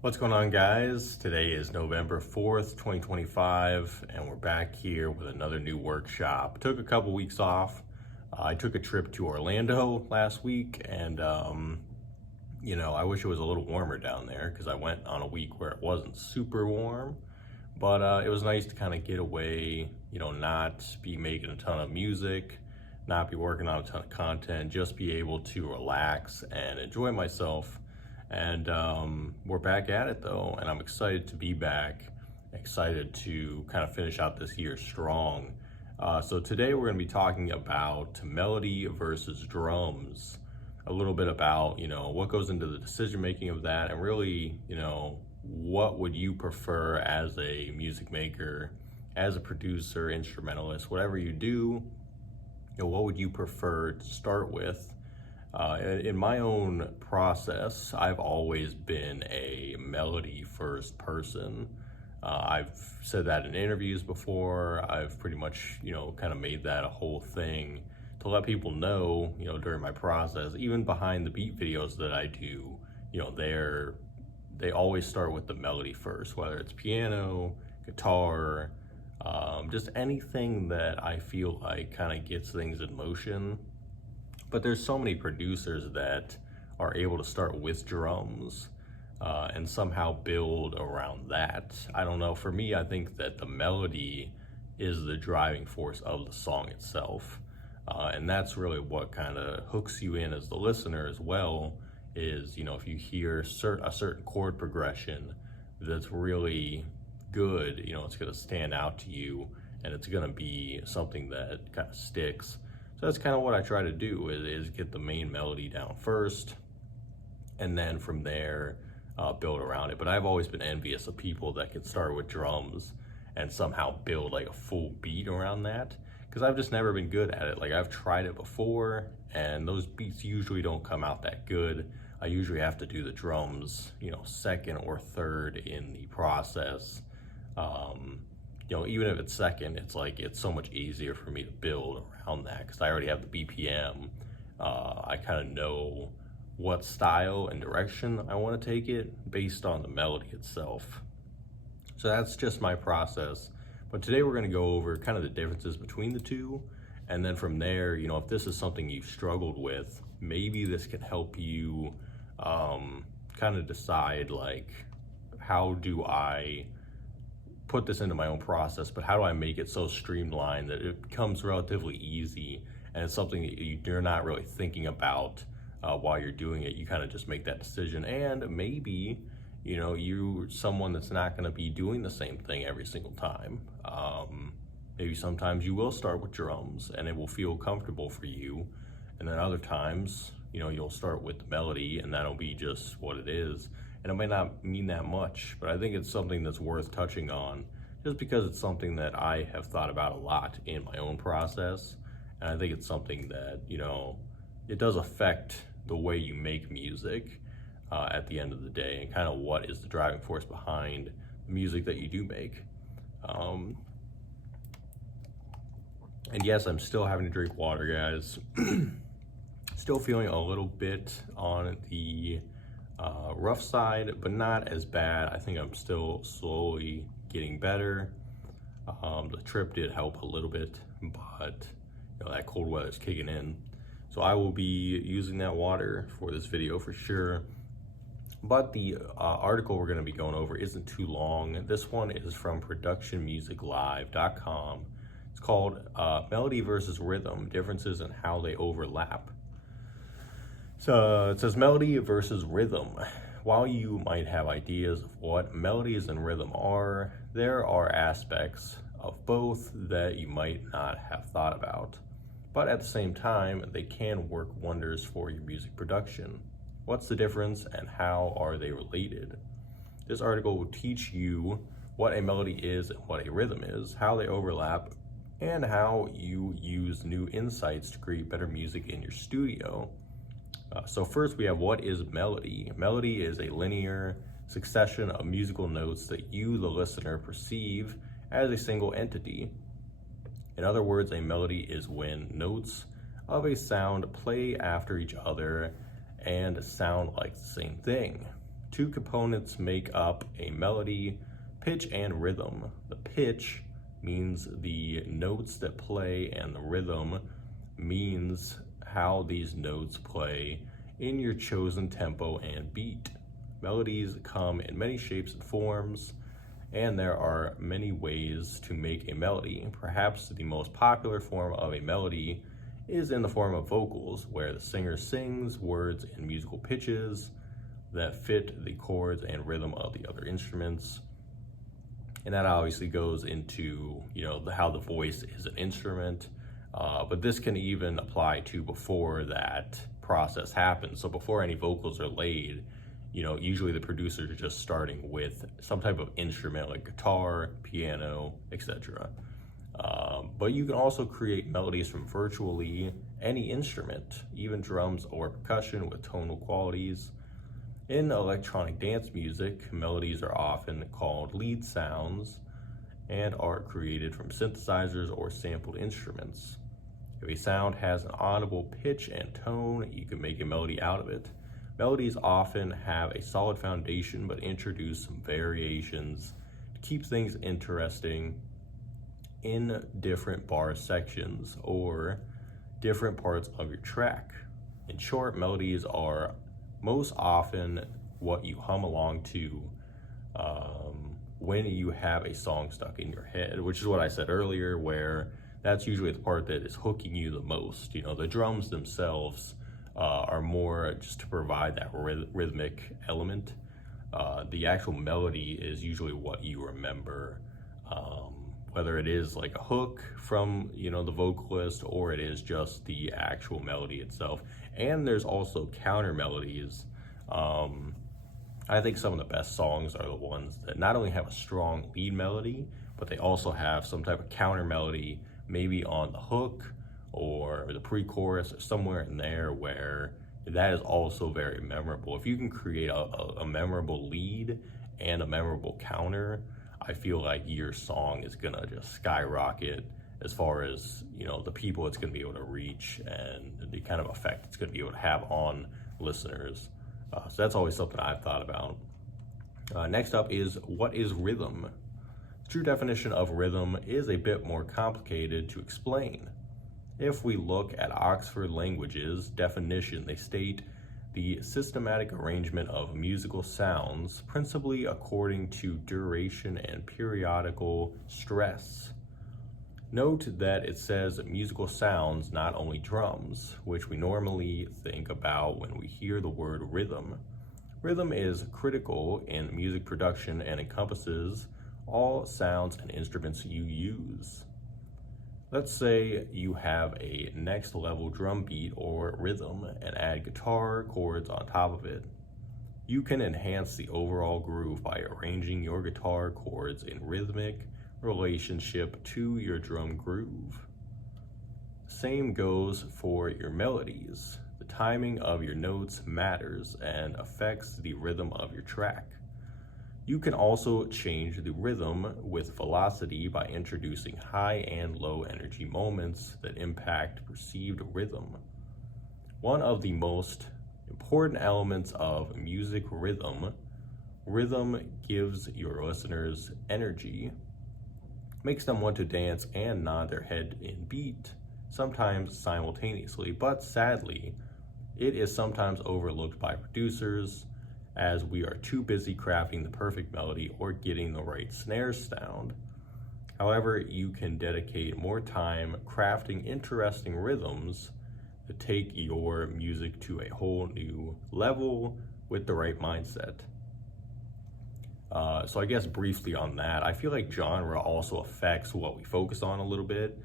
What's going on, guys? Today is November 4th, 2025, and we're back here with another new workshop. Took a couple weeks off. I took a trip to Orlando last week, and I wish it was a little warmer down there because I went on a week where it wasn't super warm, but it was nice to kind of get away, not be making a ton of music, not be working on a ton of content, just be able to relax and enjoy myself. And we're back at it though, and I'm excited to be back, excited to kind of finish out this year strong. So today we're going to be talking about melody versus drums, a little bit about, what goes into the decision making of that, and really, what would you prefer as a music maker, as a producer, instrumentalist, whatever you do, what would you prefer to start with? In my own process, I've always been a melody first person. I've said that in interviews before. I've pretty much, kind of made that a whole thing to let people know, during my process, even behind the beat videos that I do, they always start with the melody first, whether it's piano, guitar, just anything that I feel like kind of gets things in motion. But there's so many producers that are able to start with drums and somehow build around that. I don't know, for me, I think that the melody is the driving force of the song itself. And that's really what kind of hooks you in as the listener as well, is, if you hear a certain chord progression that's really good, it's gonna stand out to you and it's gonna be something that kind of sticks. So that's kind of what I try to do is get the main melody down first, and then from there, build around it. But I've always been envious of people that can start with drums and somehow build like a full beat around that, because I've just never been good at it. Like, I've tried it before, and those beats usually don't come out that good. I usually have to do the drums, second or third in the process. Even if it's second, it's so much easier for me to build around that because I already have the BPM. I kind of know what style and direction I want to take it based on the melody itself. So that's just my process. But today we're going to go over kind of the differences between the two. And then from there, if this is something you've struggled with, maybe this can help you kind of decide, like, how do I put this into my own process, but how do I make it so streamlined that it becomes relatively easy and it's something that you're not really thinking about while you're doing it. You kind of just make that decision, and maybe you're someone that's not going to be doing the same thing every single time. Maybe sometimes you will start with drums and it will feel comfortable for you, and then other times you'll start with the melody and that'll be just what it is. And it might not mean that much, but I think it's something that's worth touching on just because it's something that I have thought about a lot in my own process. And I think it's something that, it does affect the way you make music at the end of the day, and kind of what is the driving force behind the music that you do make. And yes, I'm still having to drink water, guys. Still feeling a little bit on the rough side, but not as bad. I think I'm still slowly getting better. The trip did help a little bit, but that cold weather is kicking in. So I will be using that water for this video for sure. But the article we're going to be going over isn't too long. This one is from productionmusiclive.com. It's called Melody versus Rhythm, Differences in How They Overlap. So it says melody versus rhythm. While you might have ideas of what melodies and rhythm are, there are aspects of both that you might not have thought about. But at the same time, they can work wonders for your music production. What's the difference and how are they related? This article will teach you what a melody is and what a rhythm is, how they overlap, and how you use new insights to create better music in your studio. So first we have, what is melody? Melody is a linear succession of musical notes that you, the listener, perceive as a single entity. In other words, a melody is when notes of a sound play after each other and sound like the same thing. Two components make up a melody: pitch and rhythm. The pitch means the notes that play, and the rhythm means how these notes play in your chosen tempo and beat. Melodies come in many shapes and forms, and there are many ways to make a melody. Perhaps the most popular form of a melody is in the form of vocals, where the singer sings words in musical pitches that fit the chords and rhythm of the other instruments. And that obviously goes into, how the voice is an instrument, but this can even apply to before that process happens. So before any vocals are laid, usually the producers are just starting with some type of instrument like guitar, piano, etc. But you can also create melodies from virtually any instrument, even drums or percussion with tonal qualities. In electronic dance music, melodies are often called lead sounds and are created from synthesizers or sampled instruments. If a sound has an audible pitch and tone, you can make a melody out of it. Melodies often have a solid foundation but introduce some variations to keep things interesting in different bar sections or different parts of your track. In short, melodies are most often what you hum along to when you have a song stuck in your head, which is what I said earlier, where that's usually the part that is hooking you the most. The drums themselves are more just to provide that rhythmic element. The actual melody is usually what you remember, whether it is like a hook from the vocalist, or it is just the actual melody itself. And there's also counter melodies. I think some of the best songs are the ones that not only have a strong lead melody, but they also have some type of counter melody, maybe on the hook or the pre-chorus or somewhere in there, where that is also very memorable. If you can create a memorable lead and a memorable counter, I feel like your song is gonna just skyrocket as far as the people it's going to be able to reach and the kind of effect it's going to be able to have on listeners. So that's always something I've thought about. Next up is, what is rhythm? The true definition of rhythm is a bit more complicated to explain. If we look at Oxford Languages definition, they state the systematic arrangement of musical sounds, principally according to duration and periodical stress. Note that it says musical sounds, not only drums, which we normally think about when we hear the word rhythm. Rhythm is critical in music production and encompasses all sounds and instruments you use. Let's say you have a next level drum beat or rhythm and add guitar chords on top of it. You can enhance the overall groove by arranging your guitar chords in rhythmic relationship to your drum groove. Same goes for your melodies. The timing of your notes matters and affects the rhythm of your track. You can also change the rhythm with velocity by introducing high and low energy moments that impact perceived rhythm. One of the most important elements of music rhythm gives your listeners energy, makes them want to dance and nod their head in beat, sometimes simultaneously, but sadly, it is sometimes overlooked by producers as we are too busy crafting the perfect melody or getting the right snare sound. However, you can dedicate more time crafting interesting rhythms to take your music to a whole new level with the right mindset. So I guess briefly on that, I feel like genre also affects what we focus on a little bit.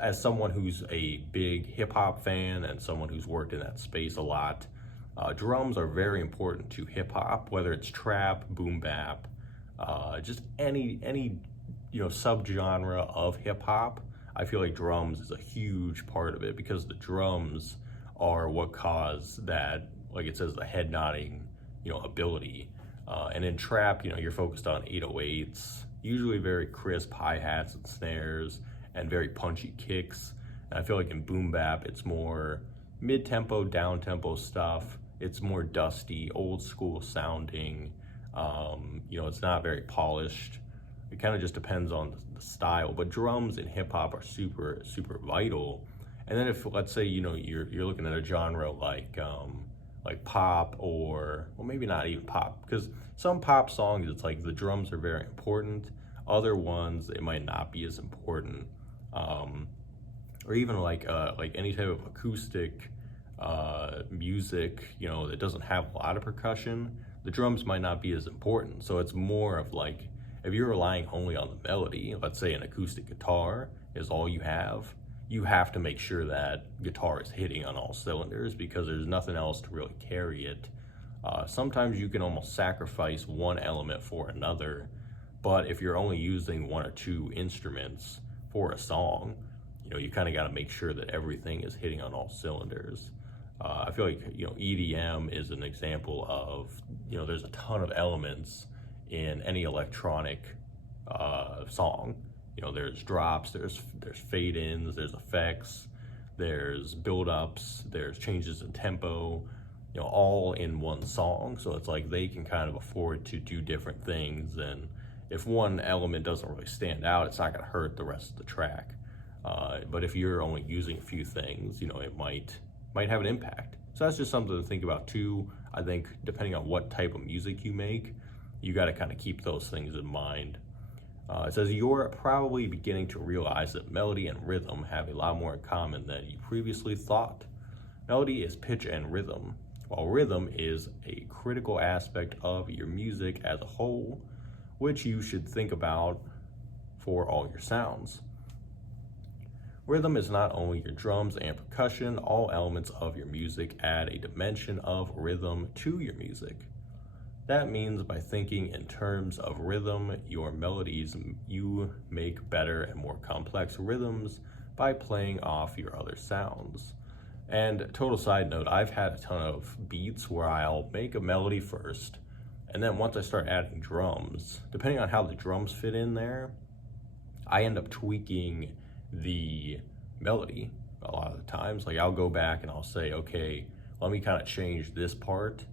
As someone who's a big hip hop fan and someone who's worked in that space a lot, drums are very important to hip hop, whether it's trap, boom bap, just any subgenre of hip hop. I feel like drums is a huge part of it because the drums are what cause that, like it says, the head nodding, ability. And in trap, you're focused on 808s, usually very crisp hi-hats and snares, and very punchy kicks. And I feel like in boom bap, it's more mid-tempo, down-tempo stuff. It's more dusty, old school sounding. It's not very polished. It kind of just depends on the style, but drums in hip hop are super, super vital. And then if, let's say, you're looking at a genre like pop, or well, maybe not even pop, because some pop songs, it's like the drums are very important. Other ones, it might not be as important. Or even like any type of acoustic music, that doesn't have a lot of percussion, the drums might not be as important. So it's more of like, if you're relying only on the melody, let's say an acoustic guitar is all you have to make sure that guitar is hitting on all cylinders, because there's nothing else to really carry it. Sometimes you can almost sacrifice one element for another, but if you're only using one or two instruments for a song, you kind of got to make sure that everything is hitting on all cylinders. I feel like, EDM is an example of, there's a ton of elements in any electronic song. There's drops, there's fade-ins, there's effects, there's build-ups, there's changes in tempo, all in one song. So it's like they can kind of afford to do different things, and if one element doesn't really stand out, it's not going to hurt the rest of the track. But if you're only using a few things, it might have an impact. So that's just something to think about too. I think depending on what type of music you make, you got to kind of keep those things in mind. It says you're probably beginning to realize that melody and rhythm have a lot more in common than you previously thought. Melody is pitch and rhythm, while rhythm is a critical aspect of your music as a whole, which you should think about for all your sounds. Rhythm is not only your drums and percussion, all elements of your music add a dimension of rhythm to your music. That means by thinking in terms of rhythm, your melodies, you make better and more complex rhythms by playing off your other sounds. And total side note, I've had a ton of beats where I'll make a melody first, and then once I start adding drums, depending on how the drums fit in there, I end up tweaking the melody a lot of the times. Like I'll go back and I'll say, okay, let me kind of change this part,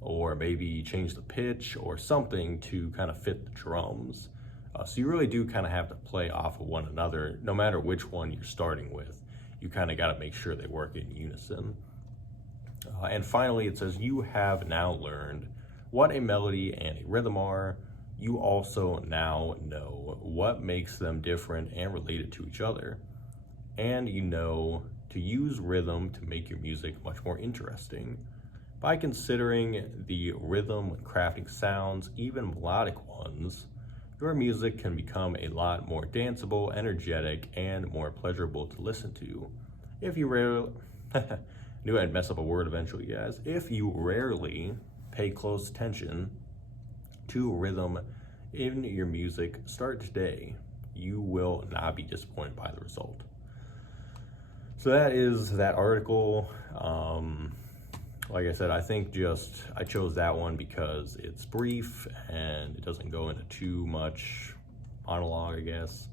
or maybe change the pitch or something to kind of fit the drums. So you really do kind of have to play off of one another, no matter which one you're starting with. You kind of got to make sure they work in unison. And finally, it says you have now learned what a melody and a rhythm are. You also now know what makes them different and related to each other. And you know to use rhythm to make your music much more interesting. By considering the rhythm when crafting sounds, even melodic ones, your music can become a lot more danceable, energetic, and more pleasurable to listen to. If you rarely, knew I'd mess up a word eventually, guys. If you rarely pay close attention to rhythm in your music, start today. You will not be disappointed by the result. So that is that article. Like I said, I think I chose that one because it's brief and it doesn't go into too much monologue, I guess.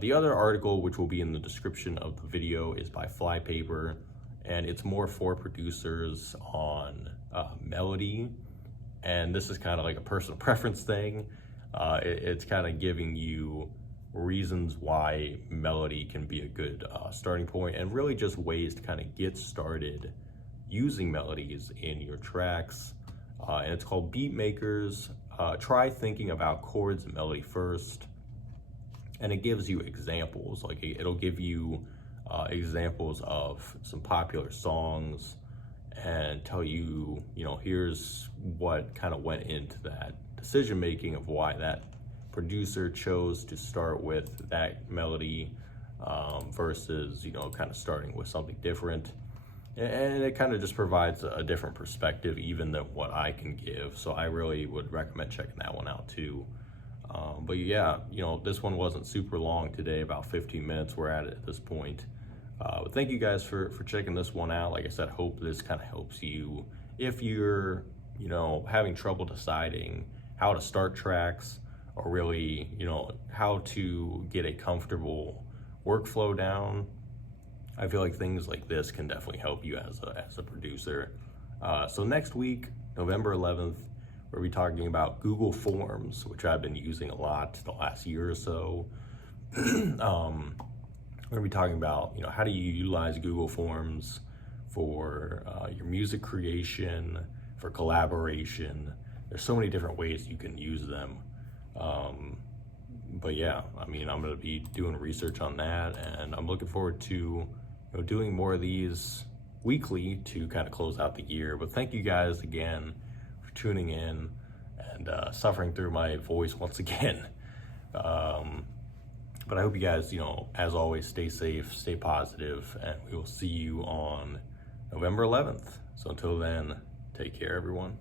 The other article, which will be in the description of the video, is by Flypaper, and it's more for producers on melody. And this is kind of like a personal preference thing. It's kind of giving you reasons why melody can be a good starting point, and really just ways to kind of get started using melodies in your tracks. And it's called Beat Makers. Try thinking about chords and melody first. And it gives you examples, like it'll give you examples of some popular songs and tell you, here's what kind of went into that decision making of why that producer chose to start with that melody versus, kind of starting with something different. And it kind of just provides a different perspective even than what I can give. So I really would recommend checking that one out too. But yeah, this one wasn't super long today, about 15 minutes we're at this point. But thank you guys for checking this one out. Like I said, I hope this kind of helps you if you're, having trouble deciding how to start tracks, or really, how to get a comfortable workflow down. I feel like things like this can definitely help you as a producer. So next week, November 11th, we'll be talking about Google Forms, which I've been using a lot the last year or so. We're gonna be talking about, how do you utilize Google Forms for your music creation, for collaboration. There's so many different ways you can use them. But yeah, I mean, I'm gonna be doing research on that, and I'm looking forward to doing more of these weekly to kind of close out the year. But thank you guys again for tuning in and suffering through my voice once again. But I hope you guys, as always, stay safe, stay positive, and we will see you on November 11th. So until then, take care, everyone.